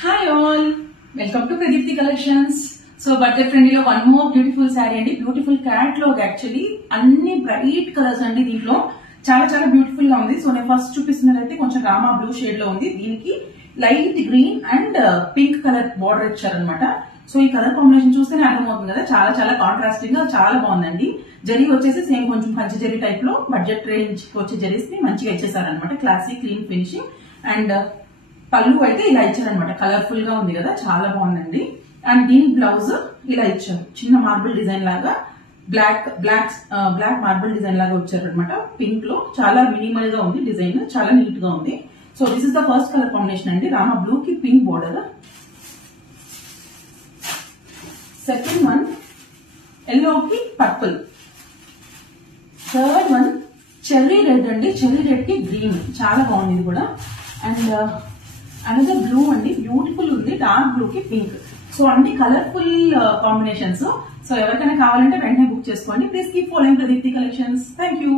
Hi all, welcome to Pradipti Collections. So budget friendly లో one more beautiful saree అండి. Beautiful catalogue actually అన్ని bright colours అండి. దీంట్లో చాలా చాలా బ్యూటిఫుల్ గా ఉంది. సో నేను ఫస్ట్ చూపిస్తున్నదైతే కొంచెం రామా బ్లూ షేడ్ లో ఉంది. దీనికి light green and pink colour border ఇచ్చారనమాట. సో ఈ కలర్ కాంబినేషన్ చూస్తేనే అర్థమవుతుంది కదా, చాలా చాలా కాంట్రాస్టింగ్ గా చాలా బాగుందండి. జరీ వచ్చేసి సేమ్ కొంచెం పంచి జరీ టైప్ లో బడ్జెట్ రేంజ్ కి వచ్చే జరీస్ ని మంచిగా ఇచ్చేసారనమాట. క్లాసిక్ క్లీన్ ఫినిషింగ్ అండ్ పళ్ళు అయితే ఇలా ఇచ్చారనమాట. కలర్ఫుల్ గా ఉంది కదా, చాలా బాగుందండి. అండ్ దీని బ్లౌజ్ ఇలా ఇచ్చారు, చిన్న మార్బుల్ డిజైన్ లాగా బ్లాక్ మార్బుల్ డిజైన్ లాగా వచ్చారనమాట. పింక్ లో చాలా మినిమల్ గా ఉంది డిజైన్, చాలా నీట్ గా ఉంది. So this is the first colour combination అండి, రామా బ్లూ కి pink border. Second one yellow కి purple. Third one cherry red అండి, చెర్రీ రెడ్ కి గ్రీన్, చాలా బాగుంది ఇది కూడా. అండ్ అనదర్ బ్లూ అండి, బ్యూటిఫుల్ ఉంది, డార్క్ బ్లూ కి పింక్. సో అన్ని కలర్ఫుల్ కాంబినేషన్స్. సో ఎవరికైనా కావాలంటే వెంటనే బుక్ చేసుకోండి. Please keep following Pradeepti collections. Thank you.